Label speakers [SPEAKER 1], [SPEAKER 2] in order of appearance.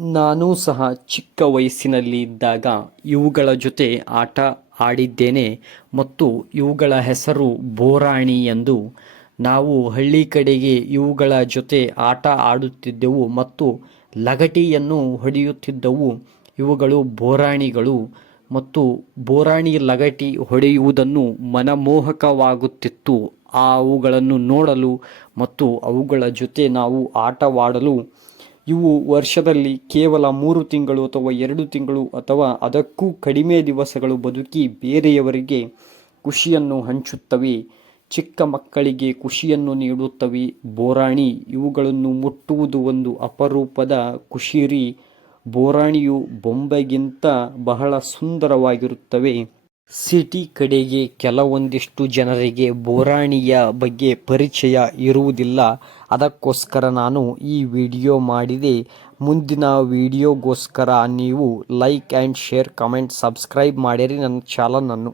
[SPEAKER 1] ನಾನೂ ಸಹ ಚಿಕ್ಕ ವಯಸ್ಸಿನಲ್ಲಿ ಇದ್ದಾಗ ಇವುಗಳ ಜೊತೆ ಆಟ ಆಡಿದ್ದೇನೆ ಮತ್ತು ಇವುಗಳ ಹೆಸರು ಬೋರಾಣಿ ಎಂದು ನಾವು ಹಳ್ಳಿ ಕಡೆಗೆ ಇವುಗಳ ಜೊತೆ ಆಟ ಆಡುತ್ತಿದ್ದೆವು ಮತ್ತು ಲಗಟಿಯನ್ನು ಹೊಡೆಯುತ್ತಿದ್ದವು. ಇವುಗಳು ಬೋರಾಣಿಗಳು ಮತ್ತು ಬೋರಾಣಿ ಲಗಟಿ ಹೊಡೆಯುವುದನ್ನು ಮನಮೋಹಕವಾಗುತ್ತಿತ್ತು. ಅವುಗಳನ್ನು ನೋಡಲು ಮತ್ತು ಅವುಗಳ ಜೊತೆ ನಾವು ಆಟವಾಡಲು ಇವು ವರ್ಷದಲ್ಲಿ ಕೇವಲ ಮೂರು ತಿಂಗಳು ಅಥವಾ ಎರಡು ತಿಂಗಳು ಅಥವಾ ಅದಕ್ಕೂ ಕಡಿಮೆ ದಿವಸಗಳು ಬದುಕಿ ಬೇರೆಯವರಿಗೆ ಖುಷಿಯನ್ನು ಹಂಚುತ್ತವೆ. ಚಿಕ್ಕ ಮಕ್ಕಳಿಗೆ ಖುಷಿಯನ್ನು ನೀಡುತ್ತವೆ. ಬೋರಾಣಿ, ಇವುಗಳನ್ನು ಮುಟ್ಟುವುದು ಒಂದು ಅಪರೂಪದ ಖುಷಿರಿ. ಬೋರಾಣಿಯು ಬೊಂಬೆಗಿಂತ ಬಹಳ ಸುಂದರವಾಗಿರುತ್ತವೆ. ಸಿಟಿ ಕಡೆಗೆ ಕೆಲವೊಂದಿಷ್ಟು ಜನರಿಗೆ ಬೋರಾಣಿಯ ಬಗ್ಗೆ ಪರಿಚಯ ಇರುವುದಿಲ್ಲ. ಅದಕ್ಕೋಸ್ಕರ ನಾನು ಈ ವಿಡಿಯೋ ಮಾಡಿದೆ. ಮುಂದಿನ ವಿಡಿಯೋಗೋಸ್ಕರ ನೀವು like and share, comment, subscribe ಮಾಡಿರಿ. ನನ್ನ ಚಾನಲನ್ನು